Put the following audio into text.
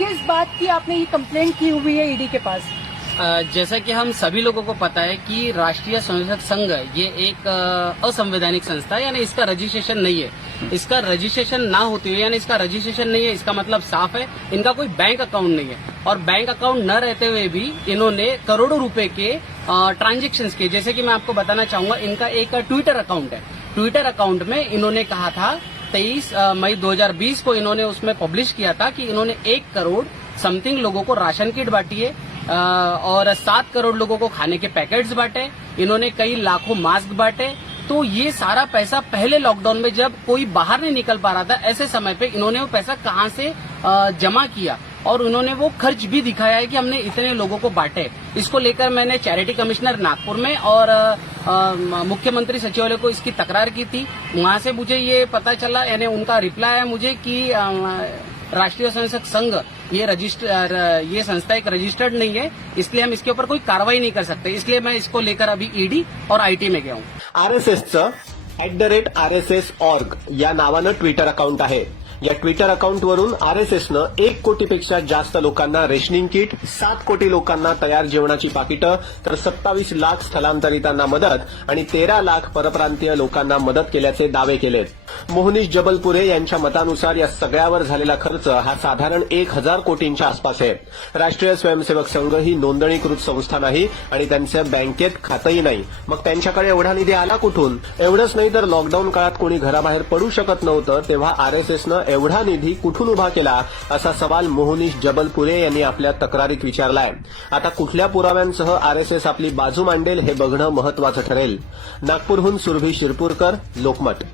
किस बात की आपने ये कंप्लेंट की हुई है ईडी के पास? जैसा कि हम सभी लोगों को पता है कि राष्ट्रीय स्वयंसेवक संघ ये एक असंवैधानिक संस्था है, यानी इसका रजिस्ट्रेशन नहीं है। इसका रजिस्ट्रेशन ना होते हुए, यानी इसका रजिस्ट्रेशन नहीं है, इसका मतलब साफ है इनका कोई बैंक अकाउंट नहीं है। और बैंक अकाउंट न रहते हुए भी इन्होंने करोड़ों रुपए के ट्रांजेक्शंस किए। जैसे कि मैं आपको बताना चाहूंगा, इनका एक ट्विटर अकाउंट है। ट्विटर अकाउंट में इन्होंने कहा था 23 मई 2020 को इन्होंने उसमें पब्लिश किया था कि इन्होंने 1 करोड़ समथिंग लोगों को राशन किट बांटी है और 7 करोड़ लोगों को खाने के पैकेट्स बांटे। इन्होंने कई लाखों मास्क बांटे। तो ये सारा पैसा पहले लॉकडाउन में जब कोई बाहर नहीं निकल पा रहा था, ऐसे समय पे इन्होंने वो पैसा कहां से जमा किया और उन्होंने वो खर्च भी दिखाया है कि हमने इतने लोगों को बांटे। इसको लेकर मैंने चैरिटी कमिश्नर नागपुर में और मुख्यमंत्री सचिवालय को इसकी तकरार की थी। वहां से मुझे ये पता चला, यानी उनका रिप्लाई है मुझे कि राष्ट्रीय स्वयंसेवक संघ ये संस्था एक रजिस्टर्ड नहीं है, इसलिए हम इसके ऊपर कोई कार्रवाई नहीं कर सकते। इसलिए मैं इसको लेकर अभी ईडी और आईटी में गया हूँ। आरएसएसचं @RSS.org या नावानं ट्विटर अकाउंट आहे। या ट्विटर अकाउंटवरून आरएसएसनं 1 कोटीपेक्षा जास्त लोकांना रेशनिंग किट, 7 कोटी लोकांना तयार जेवणाची पाकिटं, तर 27 लाख स्थलांतरितांना मदत आणि 13 लाख परप्रांतीय लोकांना मदत केल्याचे दावे केलेत। मोहनीश जबलपुरे यांच्या मतानुसार या सगळ्यावर झालेला खर्च हा साधारण 1000 कोटींच्या आसपास आहे। राष्ट्रीय स्वयंसेवक संघ ही नोंदणीकृत संस्था नाही आणि त्यांचं बँकेत खातंही नाही, मग त्यांच्याकडे एवढा निधी आला कुठून? एवढंच नाही तर लॉकडाऊन काळात कोणी घराबाहेर पडू शकत नव्हतं, तेव्हा आरएसएसनं एवढा निधी कुठून उभा केला, असा सवाल मोहनीश जबलपुरे यांनी आपल्या तक्रारीत विचारलाय। आता कुठल्या पुराव्यांसह आरएसएस आपली बाजू मांडेल हे बघणं महत्वाचं ठरेल। नागपूरहून सुरभी शिरपूरकर, लोकमत।